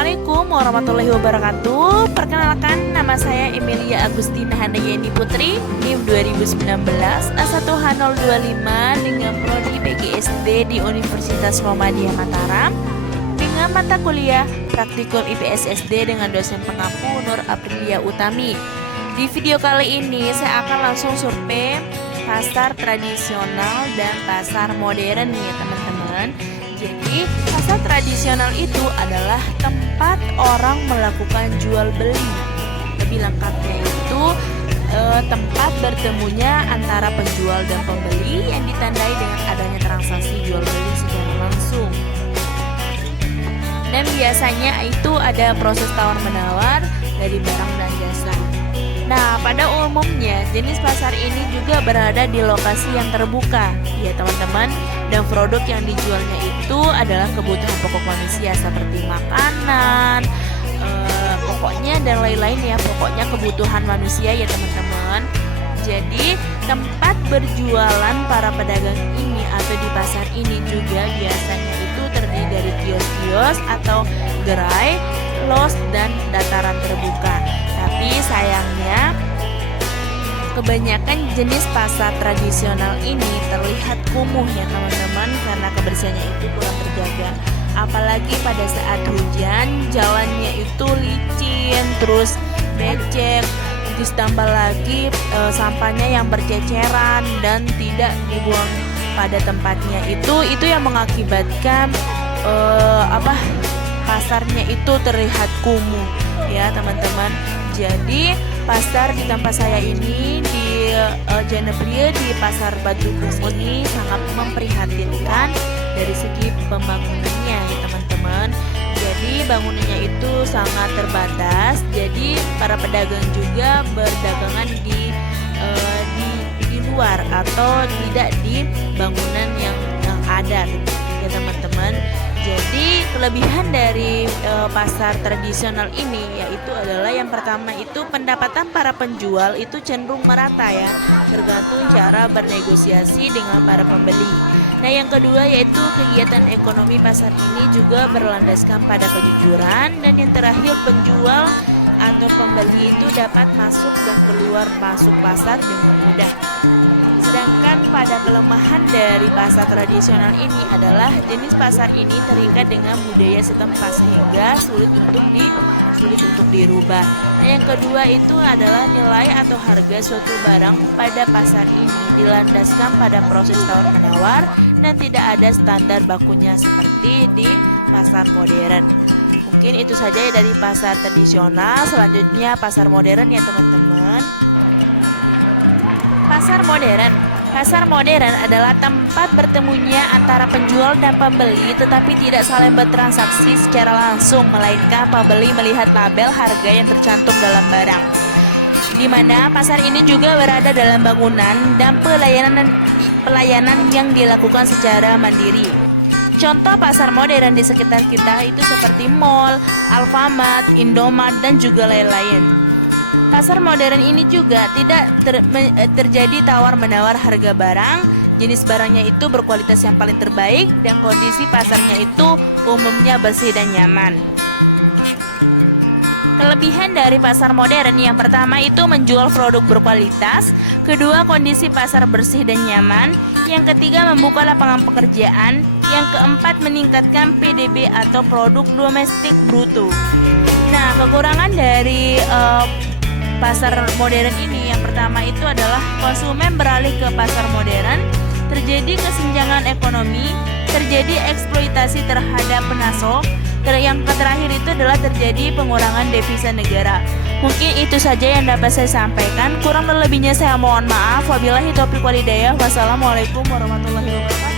Assalamualaikum warahmatullahi wabarakatuh. Perkenalkan, nama saya Emilia Agustina Handayani Putri, NIM 2019 A1H025 dengan prodi PGSD di Universitas Muhammadiyah Mataram dengan mata kuliah Praktikum IPS SD dengan dosen pengampu Nur Aprilia Utami. Di video kali ini saya akan langsung survei pasar tradisional dan pasar modern nih teman-teman. Jadi pasar tradisional itu adalah tempat orang melakukan jual beli. Lebih lengkapnya itu tempat bertemunya antara penjual dan pembeli yang ditandai dengan adanya transaksi jual beli secara langsung. Dan biasanya itu ada proses tawar menawar dari barang dan jasa. Nah, pada umumnya jenis pasar ini juga berada di lokasi yang terbuka, ya teman-teman. Dan produk yang dijualnya itu adalah kebutuhan pokok manusia seperti makanan, pokoknya dan lain-lain ya. Pokoknya kebutuhan manusia ya teman-teman. Jadi tempat berjualan para pedagang ini atau di pasar ini juga biasanya itu terdiri dari kios-kios atau gerai, los dan dataran terbuka. Tapi sayangnya kebanyakan jenis pasar tradisional ini terlihat kumuh ya teman-teman, karena kebersihannya itu kurang terjaga. Apalagi pada saat hujan, jalannya itu licin, terus becek, terus tambah lagi sampahnya yang berceceran dan tidak dibuang pada tempatnya. Itu yang mengakibatkan pasarnya itu terlihat kumuh ya teman-teman. Jadi pasar di tempat saya ini di Janabria di Pasar Batu Kus ini sangat memprihatinkan dari segi pembangunannya ya teman-teman. Jadi bangunannya itu sangat terbatas. Jadi para pedagang juga berdagangan di luar atau tidak di bangunan yang ada ya teman-teman. Jadi kelebihan dari pasar tradisional ini yaitu adalah yang pertama itu pendapatan para penjual itu cenderung merata ya, tergantung cara bernegosiasi dengan para pembeli. Nah yang kedua yaitu kegiatan ekonomi pasar ini juga berlandaskan pada kejujuran. Dan yang terakhir penjual atau pembeli itu dapat masuk dan keluar masuk pasar dengan mudah. Sedangkan pada kelemahan dari pasar tradisional ini adalah jenis pasar ini terikat dengan budaya setempat sehingga sulit untuk dirubah. Nah, yang kedua itu adalah nilai atau harga suatu barang pada pasar ini dilandaskan pada proses tawar menawar dan tidak ada standar bakunya seperti di pasar modern. Mungkin itu saja ya dari pasar tradisional. Selanjutnya pasar modern ya teman-teman. Pasar modern adalah tempat bertemunya antara penjual dan pembeli, tetapi tidak saling bertransaksi secara langsung, melainkan pembeli melihat label harga yang tercantum dalam barang. Di mana pasar ini juga berada dalam bangunan dan pelayanan yang dilakukan secara mandiri. Contoh pasar modern di sekitar kita itu seperti mall, Alfamart, Indomart dan juga lain-lain. Pasar modern ini juga tidak terjadi tawar-menawar harga barang. Jenis barangnya itu berkualitas yang paling terbaik dan kondisi pasarnya itu umumnya bersih dan nyaman. Kelebihan dari pasar modern yang pertama itu menjual produk berkualitas, kedua kondisi pasar bersih dan nyaman, yang ketiga membuka lapangan pekerjaan, yang keempat meningkatkan PDB atau produk domestik bruto. Nah, kekurangan dari pasar modern ini yang pertama itu adalah konsumen beralih ke pasar modern, terjadi kesenjangan ekonomi, terjadi eksploitasi terhadap penasok, yang terakhir itu adalah terjadi pengurangan devisa negara. Mungkin itu saja yang dapat saya sampaikan. Kurang lebihnya saya mohon maaf. Wabillahi taufiq wal hidayah. Wassalamualaikum warahmatullahi wabarakatuh.